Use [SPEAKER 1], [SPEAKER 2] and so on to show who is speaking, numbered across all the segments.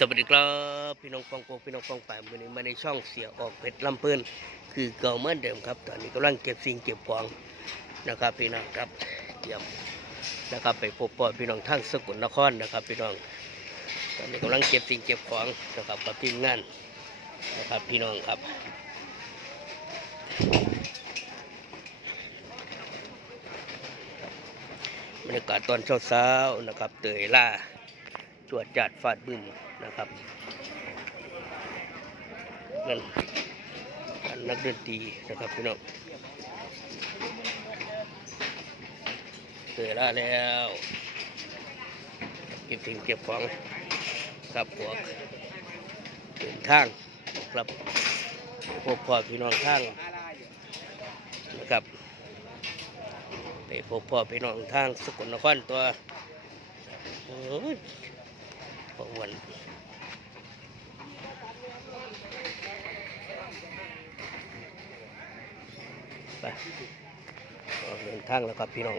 [SPEAKER 1] สวัสดีครับพี่น้องฟองโกพี่น้องฟองป่ายมือนี้มาในช่องเสียออกเพชรลำเพื่นคือเก่าเหมือนเดิมครับ ตอนนี้กำลังเก็บสิ่งเก็บของนะครับ พี่น้องครับเตรียมนะครับไปพบปะพี่น้องทั้งสกลนครนะครับ พี่น้อง ตอนนี้กำลังเก็บสิ่งเก็บของนะครับกับทีมงานนะครับพี่น้องครับบรรยากาศตอนเช้าๆนะครับ เตยล่าจวดจัดฟาดบึ้ม นะครับนั่นอันนักดนตรีนะครับพี่น้องเตือล่าแล้วเก็บสิ่งเก็บของครับพวกเดินทางครับพบพ่อพี่น้องทางนะครับไปพบพ่อพี่น้องทางสกลนครตัวโอ้ยพวกวัน ไปเดินทางแล้วครับพี่น้อง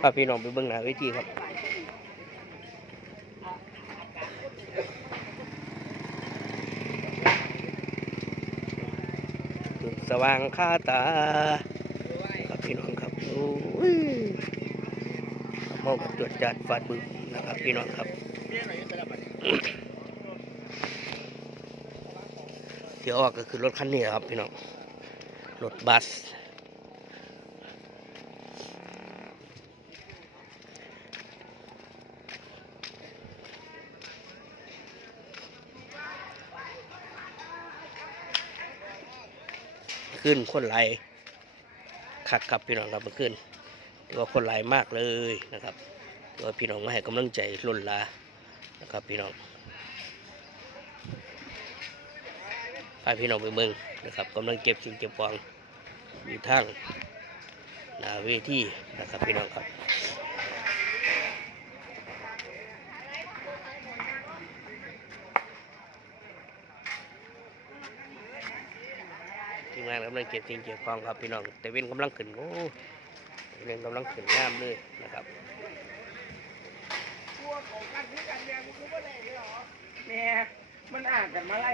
[SPEAKER 1] พาพี่น้องไปเบื้องหน้าเวทีครับสว่างคาตาครับพี่น้องครับโอ้ยมองกับตรวจจัดฟาดบึ้มนะครับพี่น้องครับ เดี๋ยวออกก็คือรถคันนี้ครับพี่น้องรถบัสขึ้นคนไหลคักครับพี่น้องครับมื่อคืนถือว่าคนไหลมากเลยนะครับถือว่าพี่น้องมาให้กำลังใจล้นลา นะครับพี่น้องพาพี่น้องไปเมืองนะครับกำลังเก็บสิ่งเก็บของอยู่ทางนาเวทีนะครับพี่น้องครับทีมงานกำลังเก็บสิ่งเก็บของครับพี่น้องแต่เว้นกำลังขึ้นโอ้เว้นกำลังขึ้นงามเลยนะครับ
[SPEAKER 2] กลัวของกันที่กันเนี่ยมึงรู้ม่าอะไรเหรอเนี่ยมันอ่านกันมาไล่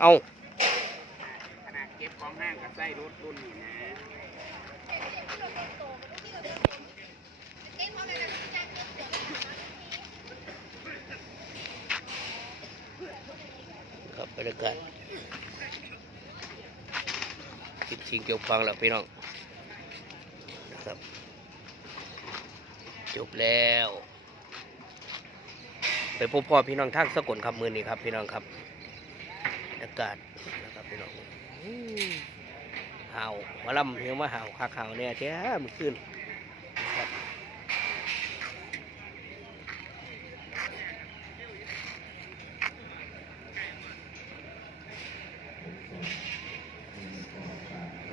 [SPEAKER 1] เอา
[SPEAKER 2] ขนาดเก็บของห้างกับไส้รถรุ่นนี้นะ
[SPEAKER 1] ครับบรรยากาศ คิดชิงเกี่ยวฟังแล้วพี่น้องนะครับ จบแล้ว ไปพบพ่อพี่น้องทางสกลครับมือนี้ครับ พี่น้องครับ อากาศนะครับพี่น้องเห่าวมาลำเฮียมาห่าคักห่าเนี่ยแท้เมื่อคืนครับ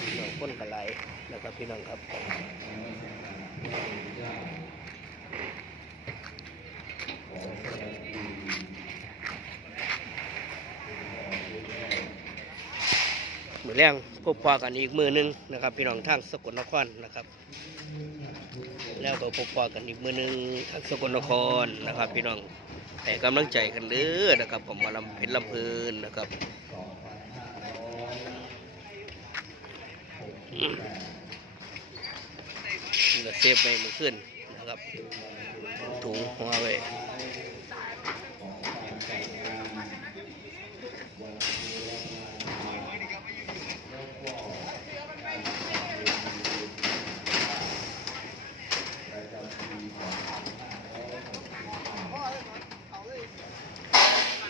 [SPEAKER 1] พี่น้อง คนกันไหลนะครับพี่น้องครับมือแรงพบพอกันอีกมือหนึงนะครับ พี่น้องทางสกลนครนะครับ แล้วก็พบพอกันอีกมือหนึงทางสกลนครนะครับ พี่น้องให้กำลังใจกันเด้อนะครับผมมาลำเพชรลำเพลินนะครับ อืมนี่ก็เซฟไปมือขึ้นนะครับถุงหัวไว้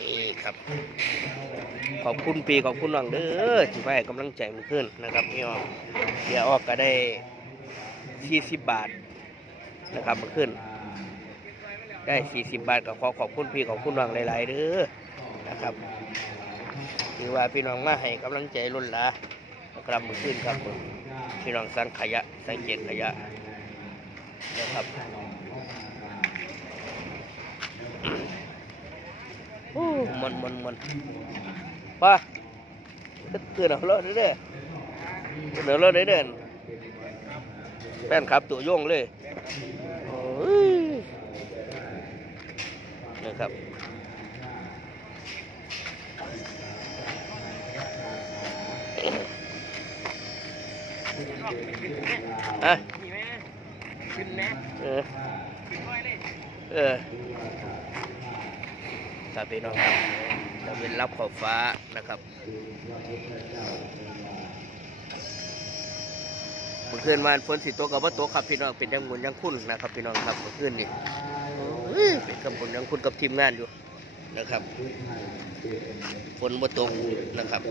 [SPEAKER 1] นี่ครับ ขอบคุณปีขอบคุณน้องเด้อที่ให้กำลังใจมันขึ้นนะครับพี่น้องเดี๋ยวออกก็ได้40บาทนะครับมันขึ้น ได้40บาทก็ขอขอบคุณพี่ขอบคุณน้องหลายๆเด้อนะครับถือว่าพี่น้องมาให้กำลังใจรุ่นละกลับมือขึ้นครับผมพี่น้องสังขยะสังเกตขยะนะครับมันมันมัน ป่ะตื่นเอารถเด้อตื่นเอารถเด้อแฟนครับตัวโยงเลยนะครับอะ
[SPEAKER 2] ขึ้นแม่
[SPEAKER 1] เออ
[SPEAKER 2] เอ
[SPEAKER 1] อครับพี่น้องครับ จะเป็นรับขอบฟ้านะครับเมื่อคืนวานฝนสิตกกับว่าตกครับพี่น้องเป็นยังมุนยังคุ้นนะครับ พี่น้องครับเมื่อคืนนี่โอ้ยเป็นกำมุนยังคุ้นกับทีมงานอยู่นะครับฝนบ่ตกนะครับ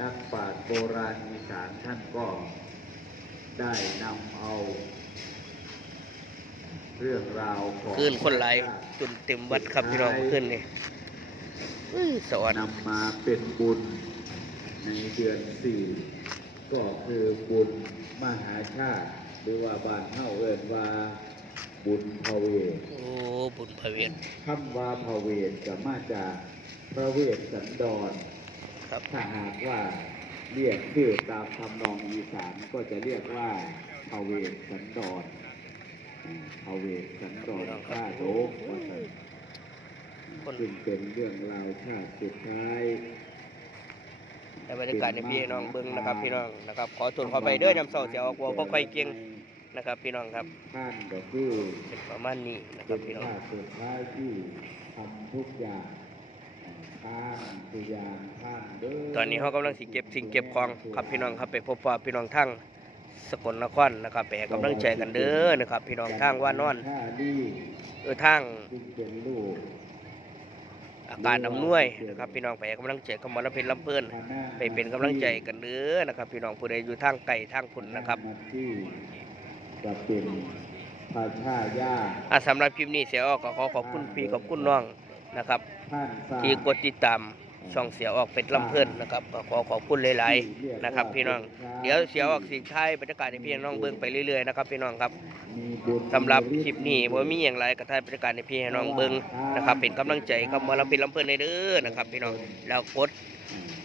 [SPEAKER 3] นักปราชญ์โบราณอีสานท่านก็ได้นำเอา เรื่องราวของ
[SPEAKER 1] คืนคนไหลายจนเต็มวัดครับพี่น้องขึ้นนี่อื้อสวรรค์
[SPEAKER 3] นำมาเป็นบุญในเดือนสี่ก็คือบุญมหาชาติ หรือว่าบ้านเฮาเอิ้นว่าบุญพระเวท
[SPEAKER 1] โอ้บุญพระเวท
[SPEAKER 3] คำว่าพระเวทก็มาจากพระเวทสันดร
[SPEAKER 1] ครับ
[SPEAKER 3] ถ้าหากว่าเรียกชื่อตามคำนองอีสานก็จะเรียกว่าพระเวทสันดร อืมพระเวทสันดรข้าโดกว่าซั่น
[SPEAKER 1] คน
[SPEAKER 3] ซึ่งเป็นเรื่องราวชาติสุดท้าย
[SPEAKER 1] ในบรรยากาศในพี่น้องเบิ้งนะครับพี่น้องนะครับขอทนขอไปเด้อยำเสาเสียออกวัวพ่อค่อยเก่งนะครับพี่น้องครับ
[SPEAKER 3] ท่านก็คือ
[SPEAKER 1] เป็นประมาณนี้นะค
[SPEAKER 3] เป็
[SPEAKER 1] รับ
[SPEAKER 3] น
[SPEAKER 1] พี่น้อง
[SPEAKER 3] ชาติสุดท้ายที่ทำทุกอย่างท่านตัวอย่างท่านเด้อ
[SPEAKER 1] ตอนนี้เขากำลังสิเก็บสิ่งเก็บของครับพี่น้องครับไปพบปะพี่น้องทั้ง สกลนครนะครับไปให้กำลังใจกันเด้อนะครับ พี่น้องทางว่านอน
[SPEAKER 3] ท่าดี
[SPEAKER 1] เออทาง
[SPEAKER 3] ซึ่ง
[SPEAKER 1] อาการน้ำนวยนะครับพี่น้องไปกำลังใจกำมลเพชรลำเพิ่นไปเป็นกำลังใจกันเด้อนะครับ พี่น้องผู้ใดอยู่ทางไกลทางพุ่นนะครับ
[SPEAKER 3] ที่จะเป็นพระชายา
[SPEAKER 1] อะสำหรับคลิปนี้เสียออก็ขอขอบคุณพี่ขอบคุณน้องนะครับ
[SPEAKER 3] ที่
[SPEAKER 1] กดติดตาม ช่องเสียออกเป็นลำเพิ่นนะครับก็ขอขอบคุณหลายๆนะครับ พี่น้องเดี๋ยวเสียออกสิท้ายบรรยากาศให้พี่น้องเบิ่งไปเรื่อยๆนะครับพี่น้องครับ
[SPEAKER 3] มีบุญ
[SPEAKER 1] สำหรับคลิปนี้บ่มีอย่างไรก็ท้ายบรรยากาศให้พี่น้องเบิ่งนะครับ เป็นกำลังใจกับหมอลำเป็นลำเพิ่นในเด้อนะครับพี่น้องแล้วกด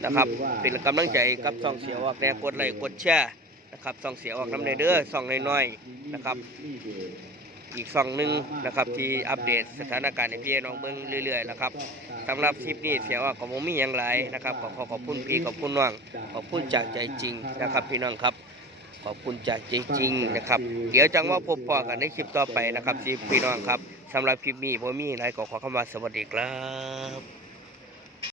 [SPEAKER 1] นะครับ เป็นกำลังใจกับช่องเสียออกแน่กดไลค์กดแชร์นะครับช่องเสียออกน้ำในเด้อช่องน้อยๆนะครับ อีกซองหนึ่งนะครับ ที่อัปเดตสถานการณ์ในพี่น้องเบิ้งเรื่อยๆนะครับสำหรับคลิปนี้เสียว่าก็บ่มีอย่างไรนะครับขอขอขอบคุณพี่ขอบคุณน้องขอบคุณจากใจจริงนะครับพี่น้องครับขอบคุณจากใจจริงนะครับ เดี๋ยวจังว่าพบปะกันในคลิปต่อไปนะครับพี่น้องครับสำหรับคลิปนี้บ่มีอะไรก็ขอคำว่าสวัสดีครับ